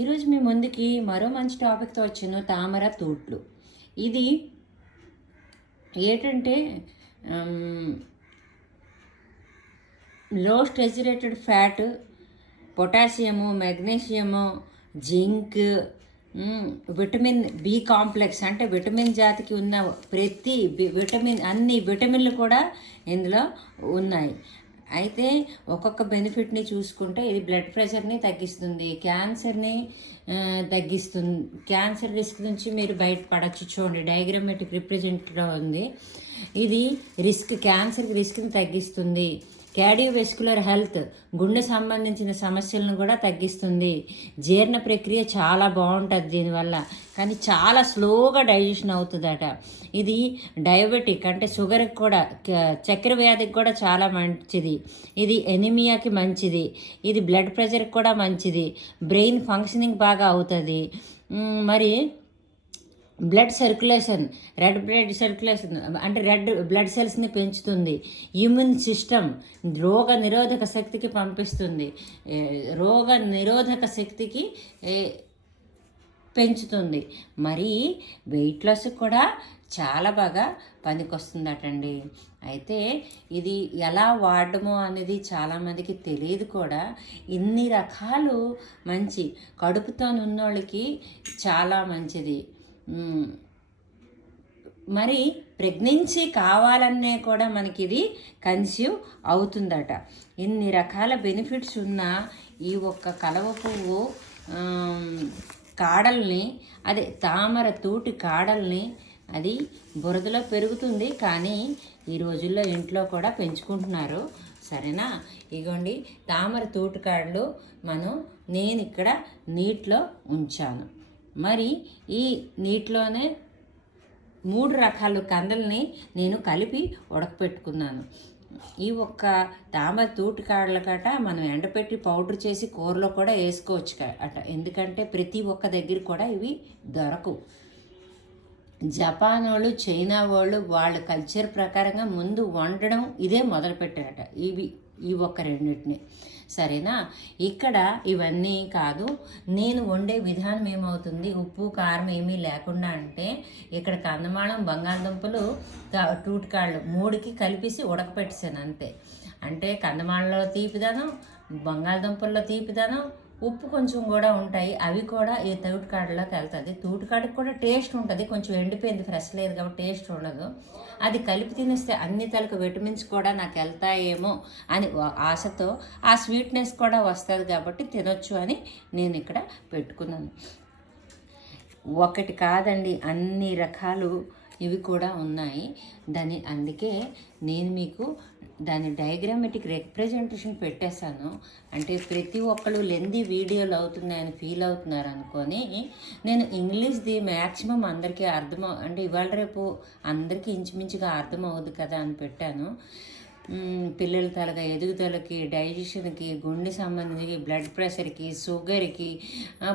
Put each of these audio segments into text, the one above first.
ఈరోజు మీ ముందుకి మరో మంచి టాపిక్తో వచ్చాను, తామర తూట్లు. ఇది ఏంటంటే low saturated fat, potassium, magnesium, zinc, vitamin B complex అంటే విటమిన్ జాతికి ఉన్న ప్రతి విటమిన్, అన్ని విటమిన్లు కూడా ఇందులో ఉన్నాయి. అయితే ఒక్కొక్క బెనిఫిట్ని చూసుకుంటే ఇది బ్లడ్ ప్రెషర్ని తగ్గిస్తుంది, క్యాన్సర్ని తగ్గిస్తుంది. క్యాన్సర్ రిస్క్ నుంచి మీరు బయటపడచ్చు. చూడండి, డయాగ్రామేటిక్ రిప్రజెంట్లో ఉంది. ఇది క్యాన్సర్ రిస్క్ని తగ్గిస్తుంది. కార్డియోవెస్కులర్ హెల్త్, గుండె సంబంధించిన సమస్యలను కూడా తగ్గిస్తుంది. జీర్ణ ప్రక్రియ చాలా బాగుంటుంది దీనివల్ల, కానీ చాలా స్లోగా డైజెషన్ అవుతుందట. ఇది డయాబెటిక్ అంటే షుగర్కి కూడా, చక్కెర వ్యాధికి కూడా చాలా మంచిది. ఇది ఎనిమియాకి మంచిది. ఇది బ్లడ్ ప్రెషర్కి కూడా మంచిది. బ్రెయిన్ ఫంక్షనింగ్ బాగా అవుతుంది. మరి రెడ్ బ్లడ్ సర్క్యులేషన్ అంటే రెడ్ బ్లడ్ సెల్స్ని పెంచుతుంది. ఇమ్యూన్ సిస్టమ్ రోగ నిరోధక శక్తికి పంపిస్తుంది. రోగ నిరోధక శక్తికి పెంచుతుంది. మరి వెయిట్ లాస్కి కూడా చాలా బాగా పనికొస్తుందటండి. అయితే ఇది ఎలా వాడడమో అనేది చాలామందికి తెలియదు కూడా. ఇన్ని రకాలు మంచి కడుపుతో ఉన్నోళ్ళకి చాలా మంచిది. మరి ప్రెగ్నెన్సీ కావాలనే కూడా మనకి ఇది కన్సీవ్ అవుతుందట. ఇన్ని రకాల బెనిఫిట్స్ ఉన్న ఈ ఒక్క కలవ పువ్వు కాడల్ని, అదే తామర తూటి కాడల్ని, అది బురదలో పెరుగుతుంది, కానీ ఈ రోజుల్లో ఇంట్లో కూడా పెంచుకుంటున్నారు. సరేనా? ఇగోండి తామర తూటి కాడలు నేను ఇక్కడ నీటిలో ఉంచాను. మరి ఈ నీటిలోనే 3 రకాల కందల్ని నేను కలిపి ఉడకపెట్టుకున్నాను. ఈ ఒక్క తామర తూటి కాడల కట మనం ఎండపెట్టి పౌడర్ చేసి కూరలో కూడా వేసుకోవచ్చు అట. ఎందుకంటే ప్రతి ఒక్క దగ్గర కూడా ఇవి దొరకవు. జపాన్ వాళ్ళు, చైనా వాళ్ళు వాళ్ళ కల్చర్ ప్రకారంగా ముందు వండడం ఇదే మొదలుపెట్టారట, ఈ ఒక్క రెండింటిని. సరేనా? ఇక్కడ ఇవన్నీ కాదు, నేను వండే విధానం ఏమవుతుంది, ఉప్పు కారం ఏమీ లేకుండా అంటే ఇక్కడ కందమాళం, బంగాళదుంపలు, టూటికాళ్ళు 3కి కలిపేసి ఉడకపెట్టేసాను అంతే. అంటే కందమాళంలో తీపిదనం, బంగాళదుంపల్లో తీపిదనం, ఉప్పు కొంచెం కూడా ఉంటాయి. అవి కూడా ఈ తూటికాడలోకి వెళ్తుంది. తూటికాడకి కూడా టేస్ట్ ఉంటుంది, కొంచెం ఎండిపోయింది, ఫ్రెష్ లేదు కాబట్టి టేస్ట్ ఉండదు. అది కలిపి తినేస్తే అన్ని తలకు విటమిన్స్ కూడా నాకు వెళ్తాయేమో అని ఆశతో, ఆ స్వీట్నెస్ కూడా వస్తుంది కాబట్టి తినొచ్చు అని నేను ఇక్కడ పెట్టుకున్నాను. ఒకటి కాదండి, అన్ని రకాలు ఇవి కూడా ఉన్నాయి. అందుకే నేను మీకు దాని డయాగ్రామేటిక్ రిప్రజెంటేషన్ పెట్టేశాను. అంటే ప్రతి ఒక్కళ్ళు లెందీ వీడియోలు అవుతున్నాయని ఫీల్ అవుతున్నారు అనుకొని నేను ఇంగ్లీష్ది మ్యాక్సిమం అందరికీ అంటే ఇవాళ రేపు అందరికీ ఇంచుమించుగా అర్థం అవుద్ది కదా అని పెట్టాను. పిల్లల తలగా ఎదుగుదలకి, డైజెషన్కి, గుండె సంబంధించి, బ్లడ్ ప్రెషర్కి, షుగర్కి,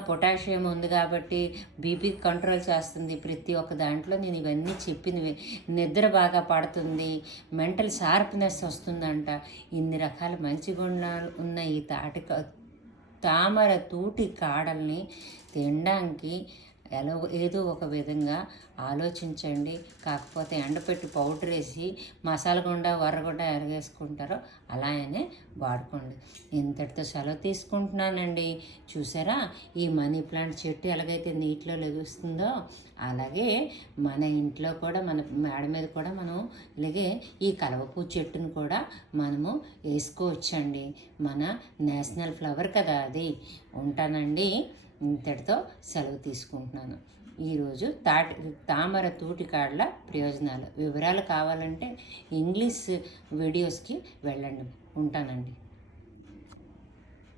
పొటాషియం ఉంది కాబట్టి బీపీ కంట్రోల్ చేస్తుంది. ప్రతి ఒక్క దాంట్లో నేను ఇవన్నీ చెప్పినవి. నిద్ర బాగా పడుతుంది, మెంటల్ షార్ప్నెస్ వస్తుందంట. ఇన్ని రకాల మంచి గుణాలు ఉన్న ఈ తామర తూటి కాడల్ని తినడానికి ఏదో ఒక విధంగా ఆలోచించండి. కాకపోతే ఎండపెట్టి పౌడర్ వేసి మసాలా గుండా, వరగుండా ఎరగేసుకుంటారో అలానే వాడుకోండి. ఇంతటితో సెలవు తీసుకుంటున్నానండి. చూసారా, ఈ మనీ ప్లాంట్ చెట్టు ఎలాగైతే నీటిలో లెగుస్తుందో అలాగే మన ఇంట్లో కూడా, మన మేడ మీద కూడా మనం ఇలాగే ఈ కలవపూ చెట్టును కూడా మనము వేసుకోవచ్చండి. మన నేషనల్ ఫ్లవర్ కదా అది. ఉంటానండి. ఇంతటితో సెలవు తీసుకుంటున్నాను. ఈరోజు తామర తూటి కాడల ప్రయోజనాలు వివరాలు కావాలంటే ఇంగ్లీష్ వీడియోస్కి వెళ్ళండి. ఉంటానండి.